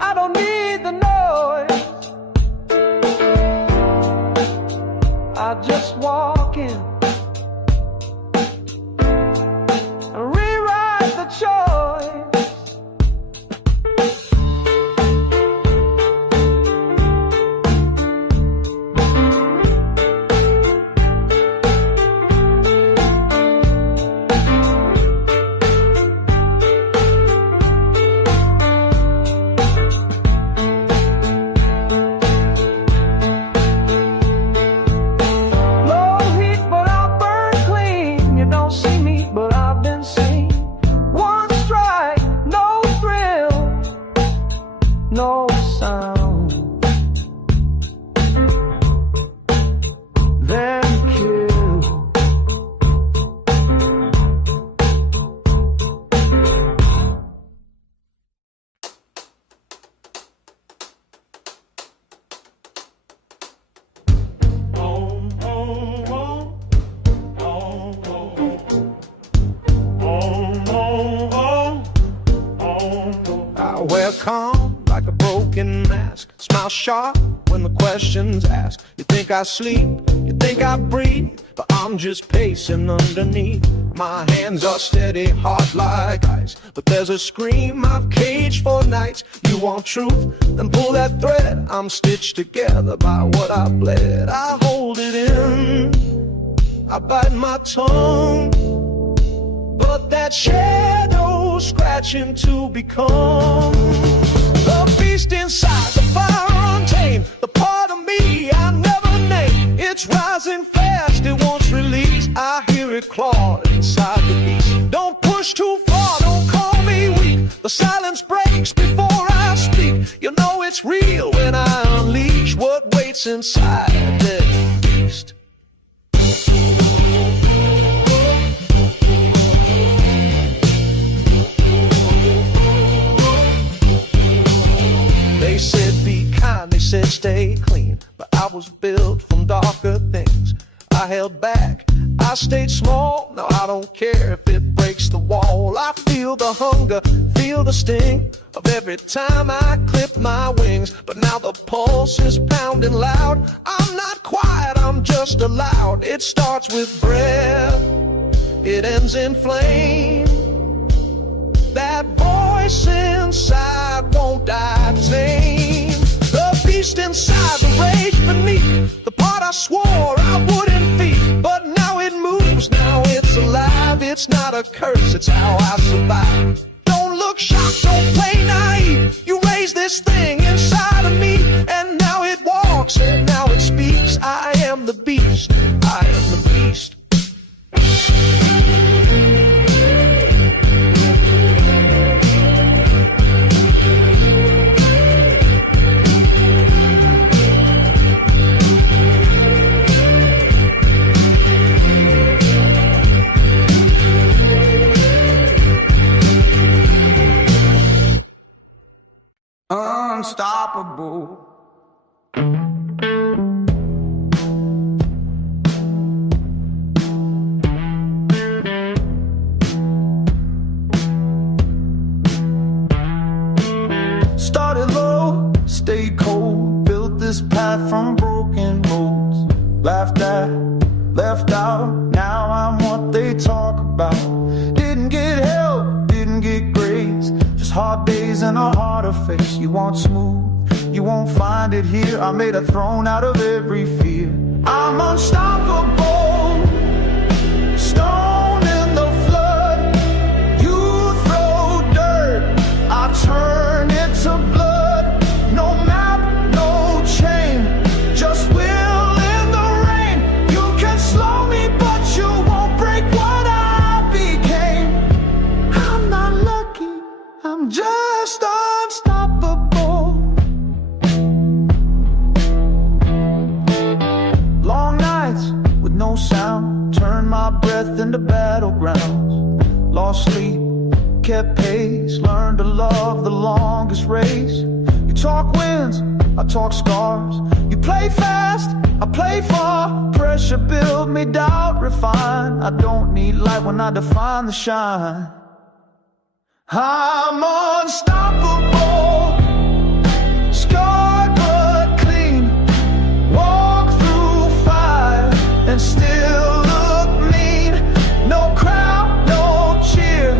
I don't need the noise. I just walk in and rewrite the choice. No sound, then kill. I wear calm like a broken mask, smile sharp when the question's asked. You think I sleep, you think I breathe, but I'm just pacing underneath. My hands are steady, hard like ice, but there's a scream I've caged for nights. You want truth? Then pull that thread. I'm stitched together by what I bled. I hold it in, I bite my tongue, but that shadow's scratching to become the beast inside, the fire untamed, the part of me I never named. It's rising fast, it wants release. I hear it claw inside the beast. Don't push too far, don't call me weak. The silence breaks before I speak. You know it's real when I unleash what waits inside the beast. They said be kind, they said stay clean, but I was built from darker things. I held back, I stayed small. Now I don't care if it breaks the wall. I feel the hunger, feel the sting of every time I clip my wings. But now the pulse is pounding loud. I'm not quiet, I'm just aloud. It starts with breath, it ends in flame. That voice inside won't die tame. The beast inside, the rage beneath, the part I swore I wouldn't feed. But now it moves, now it's alive. It's not a curse, it's how I survive. Don't look shocked, don't play naive. You raise this thing inside of me, and now it walks, and now it speaks. I am the beast, I am the beast. Unstoppable. Started low, stayed cold, built this path from broken roads. Laughed at, left out, now I'm what they talk about. Didn't get help, didn't get grace, just hard days and a harder face. You want smooth, you won't find it here. I made a throne out of every fear. I'm unstoppable, stone in the flood. You throw dirt, I turn it to blood. No map, no chain, just will in the rain. You can slow me, but you won't break what I became. I'm not lucky, I'm just unstoppable. Long nights with no sound, turn my breath into battlegrounds. Lost sleep, kept pace, learned to love the longest race. You talk wins, I talk scars. You play fast, I play far. Pressure build me, doubt refine. I don't need light when I define the shine. I'm unstoppable, scarred but clean. Walk through fire and still look mean. No crowd, no cheer,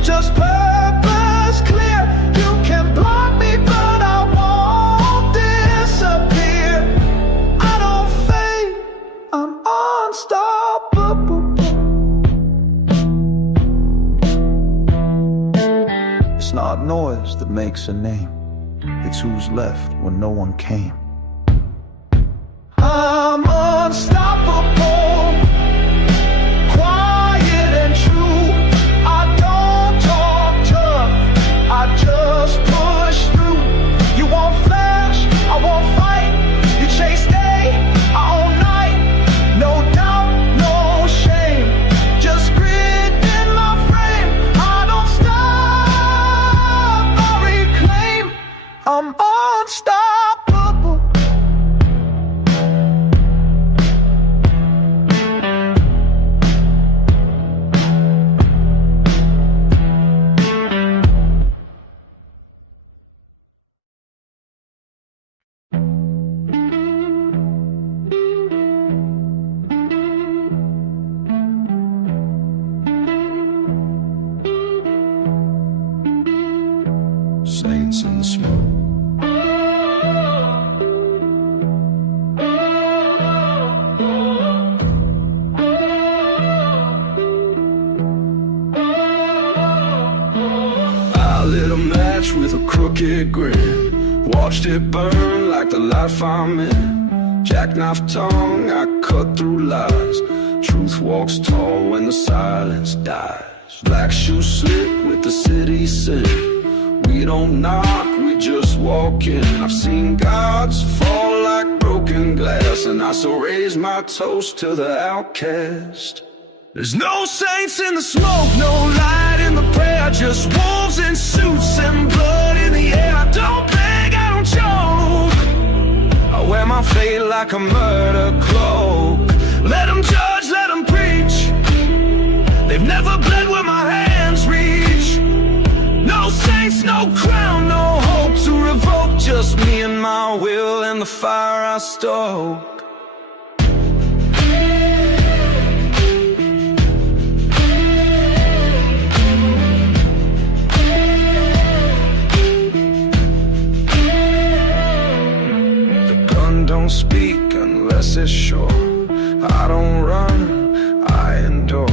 just purpose clear. You can block me, but I won't disappear. I don't fade, I'm unstoppable. It's not noise that makes a name, it's who's left when no one came. I'm unstoppable, quiet and true. I don't talk tough, I just push through. You won't flash, I won't fight. You chase day, I own night. No doubt, no shame, just grit in my frame. I don't stop, I reclaim. I'm unstoppable. Saints in the smoke. I lit a match with a crooked grin, watched it burn like the life I'm in. Jackknife tongue, I cut through lies. Truth walks tall when the silence dies. Black shoes slip with the city sin. We don't knock, we just walk in. I've seen gods fall like broken glass, and I still raise my toast to the outcast. There's no saints in the smoke, no light in the prayer, just wolves in suits and blood in the air. I don't beg, I don't choke, I wear my fate like a murder cloak. Let them judge, let them preach, they've never bled where my hands reach. No saints, no crown, no hope to revoke, just me and my will and the fire I stoke. The gun don't speak unless it's sure. I don't run, I endure.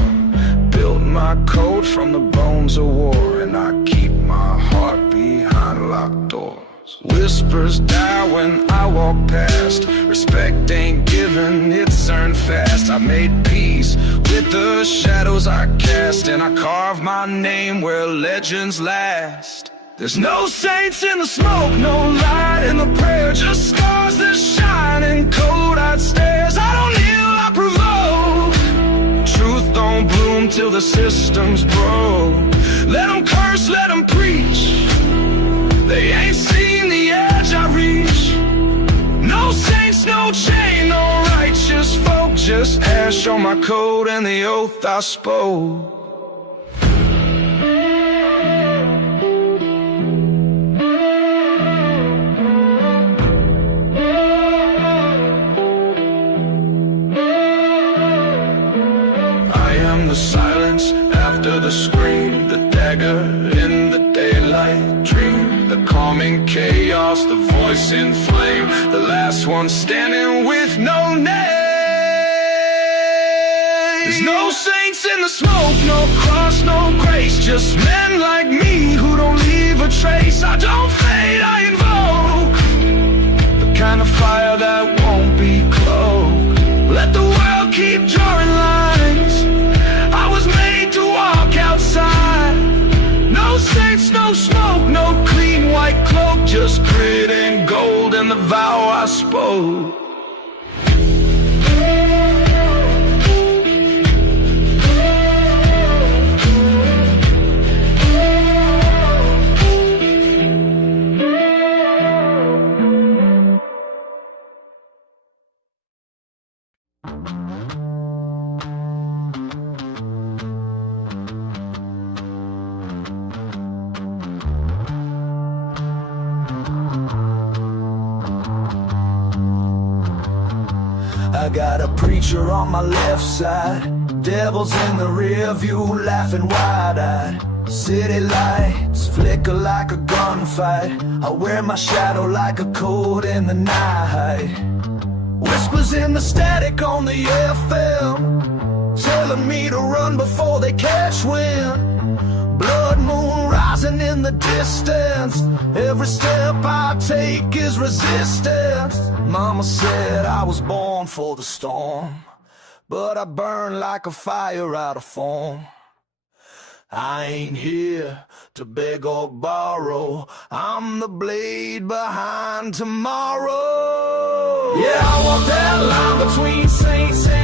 Built my code from the bones of war, and I keep my heart behind locked doors. Whispers die when I walk past. Respect ain't given, it's earned fast. I made peace with the shadows I cast, and I carved my name where legends last. There's no saints in the smoke, no light in the prayer, just scars that shine in cold-eyed stares. I don't kneel, I provoke. Truth don't bloom till the system's broke. Let them curse, let them preach, they ain't seen the edge I reach. No saints, no chain, no righteous folk, just ash on my coat and the oath I spoke. The silence after the scream, the dagger in the daylight dream, the calming chaos, the voice in flame, the last one standing with no name. There's no saints in the smoke, no cross, no grace, just men like me who don't leave a trace. I don't fade, I invoke the kind of fire that won't be cloaked. Let the world keep drawing lines, I was made to walk outside. No saints, no smoke, no clean white cloak, just grit and gold and the vow I spoke. I got a preacher on my left side, devils in the rear view, laughing wide-eyed. City lights flicker like a gunfight. I wear my shadow like a coat in the night. Whispers in the static on the FM, telling me to run before they catch wind. Blood moon rising in the distance, every step I take is resistance. Mama said I was born for the storm, but I burn like a fire out of form. I ain't here to beg or borrow, I'm the blade behind tomorrow. Yeah, I walk that line between saints and